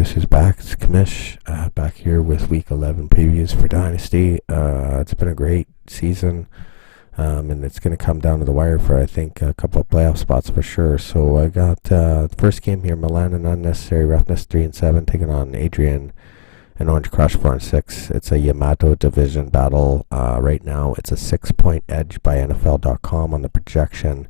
guess who's back? It's Kamish, back here with Week 11 previews for Dynasty. It's been a great season, and it's going to come down to the wire for, I think, a couple of playoff spots for sure. So I got the first game here, Milan and Unnecessary Roughness 3-7, taking on Adrian and Orange Crush 4-6. It's a Yamato division battle. Right now, it's a 6-point edge by NFL.com on the projection.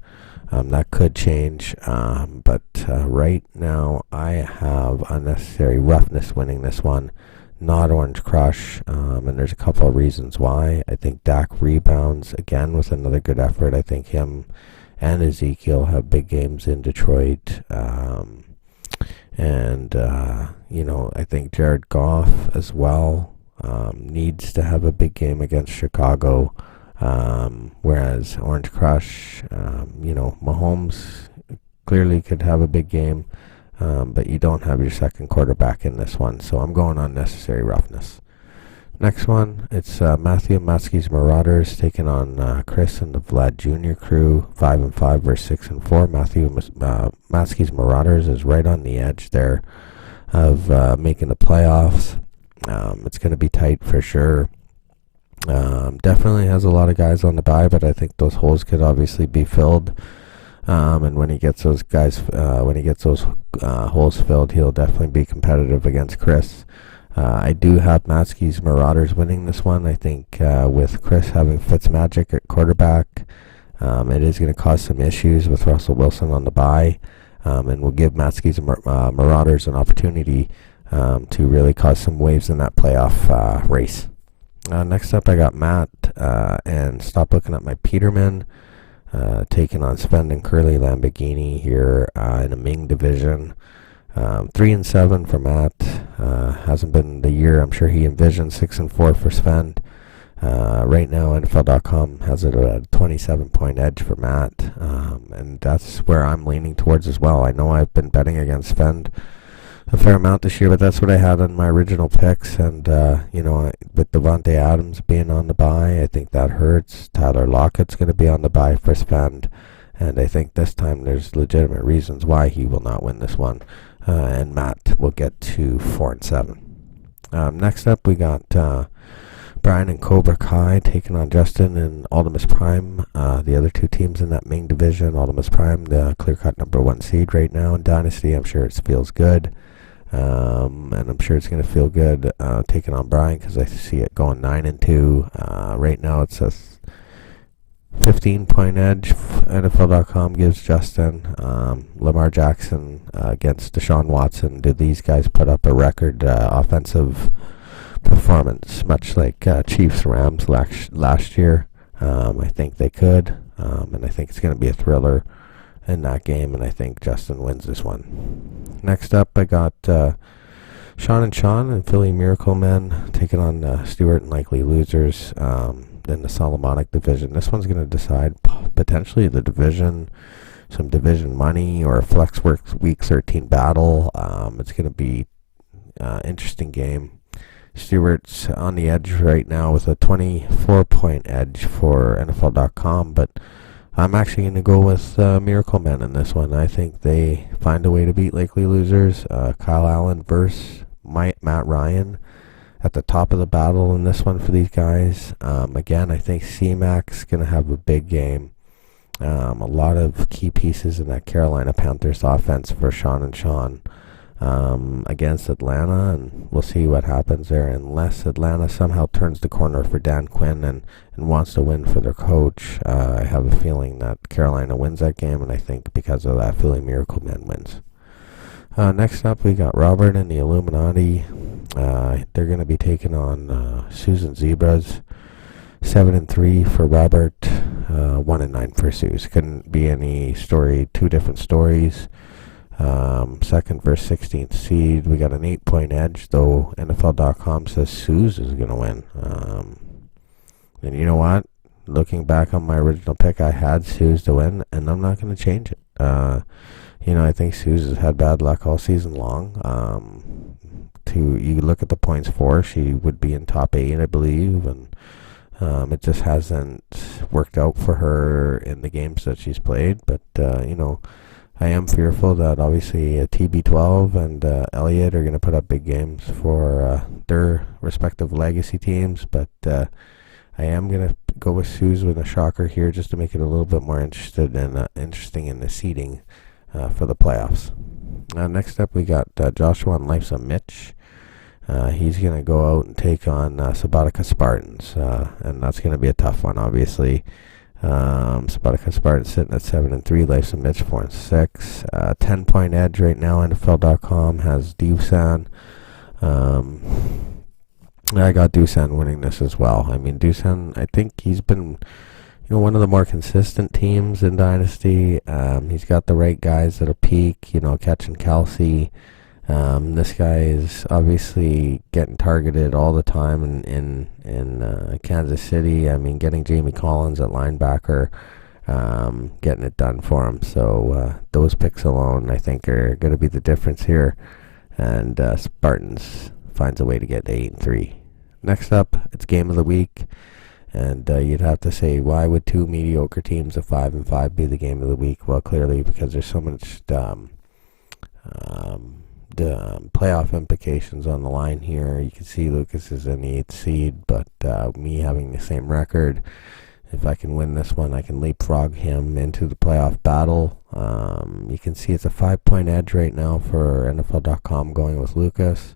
That could change, but right now I have Unnecessary Roughness winning this one, not Orange Crush, and there's a couple of reasons why. I think Dak rebounds again with another good effort. I think him and Ezekiel have big games in Detroit, and I think Jared Goff as well needs to have a big game against Chicago. Whereas Orange Crush, Mahomes clearly could have a big game, but you don't have your second quarterback in this one, so I'm going Unnecessary Roughness. Next one, it's Matthew Matsky's Marauders taking on Chris and the Vlad Jr. crew, 5-5 versus 6-4. Matthew Matsky's Marauders is right on the edge there of making the playoffs. It's going to be tight for sure. Definitely has a lot of guys on the bye, but I think those holes could obviously be filled. And when he gets those holes filled, he'll definitely be competitive against Chris. I do have Matsky's Marauders winning this one. I think with Chris having Fitzmagic at quarterback, it is going to cause some issues with Russell Wilson on the bye, and will give Matsky's Marauders an opportunity to really cause some waves in that playoff race. Next up, I got Matt and Stop Looking at My Peterman taking on Sven and Curly Lamborghini here in a Ming division. 3-7 for Matt. Hasn't been the year I'm sure he envisioned. 6-4 for Sven. Right now, NFL.com has it at a 27-point edge for Matt, and that's where I'm leaning towards as well. I know I've been betting against Sven a fair amount this year, but that's what I had on my original picks, and with Devontae Adams being on the bye, I think that hurts. Tyler Lockett's going to be on the bye for Sven, and I think this time there's legitimate reasons why he will not win this one, and Matt will get to 4-7. Next up, we got Brian and Cobra Kai taking on Justin and Ultimus Prime, the other two teams in that main division. Ultimus Prime, the clear-cut number 1 seed right now in Dynasty. I'm sure it feels good. And I'm sure it's going to feel good taking on Brian because I see it going 9-2. Right now it's a 15-point edge. NFL.com gives Justin. Lamar Jackson against Deshaun Watson. Did these guys put up a record offensive performance, much like Chiefs-Rams last year? I think they could, and I think it's going to be a thriller in that game, and I think Justin wins this one. Next up, I got Sean and Philly Miracle Men taking on Stewart and Likely Losers in the Solomonic division. This one's going to decide potentially the division, some division money, or a Flex Works Week 13 battle. It's going to be an interesting game. Stewart's on the edge right now with a 24-point edge for NFL.com, but I'm actually going to go with Miracle Men in this one. I think they find a way to beat Likely Losers. Kyle Allen versus Matt Ryan at the top of the battle in this one for these guys. Again, I think C-Mac's going to have a big game. A lot of key pieces in that Carolina Panthers offense for Sean against Atlanta, and we'll see what happens there unless Atlanta somehow turns the corner for Dan Quinn and wants to win for their coach. I have a feeling that Carolina wins that game, and I think because of that, Philly Miracle Men wins. Next up, we got Robert and the Illuminati. They're going to be taking on Susan Zebras. 7-3 for Robert, 1-9 for Suze. Couldn't be any story, two different stories. Second versus 16th seed. We got an 8-point edge, though NFL.com says Suze is going to win. And you know what? Looking back on my original pick, I had Suze to win, and I'm not going to change it. I think Suze has had bad luck all season long. You look at the points for, she would be in top 8, I believe, and it just hasn't worked out for her in the games that she's played. But I am fearful that obviously TB12 and Elliott are going to put up big games for their respective legacy teams, but I am going to go with Suze with a shocker here just to make it a little bit more interesting in the seeding for the playoffs. Next up, we got Joshua and Life's a Mitch. He's going to go out and take on Subotica Spartans, and that's going to be a tough one, obviously. Subotica Spartans sitting at 7-3, Life's a Mitch 4-6. 10-point edge right now. NFL.com has Doosan. I got Doosan winning this as well. I mean, Doosan, I think he's been, one of the more consistent teams in Dynasty. He's got the right guys that'll peak, catching Kelsey. This guy is obviously getting targeted all the time in Kansas City. I mean, getting Jamie Collins at linebacker, getting it done for him. So those picks alone, I think, are going to be the difference here. And Spartans finds a way to get 8-3. Next up, it's game of the week. And you'd have to say, why would two mediocre teams of 5-5 be the game of the week? Well, clearly because there's so much playoff implications on the line here. You can see Lucas is in the 8th seed, but me having the same record, if I can win this one, I can leapfrog him into the playoff battle. You can see it's a 5-point edge right now for NFL.com going with Lucas.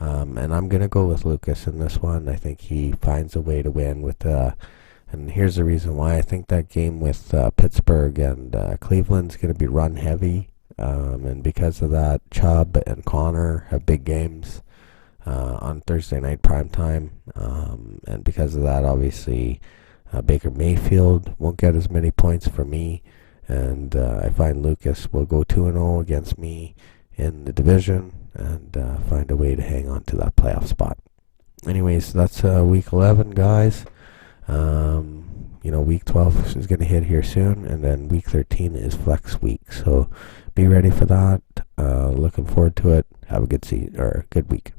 And I'm going to go with Lucas in this one. I think he finds a way to win with and here's the reason why. I think that game with Pittsburgh and Cleveland's going to be run heavy. And because of that, Chubb and Connor have big games on Thursday night primetime. And because of that, obviously, Baker Mayfield won't get as many points for me. And I find Lucas will go 2-0 against me in the division and find a way to hang on to that playoff spot. Anyways, that's week 11, guys. Week 12 is going to hit here soon, and then week 13 is flex week. So be ready for that. Looking forward to it. Have a good week.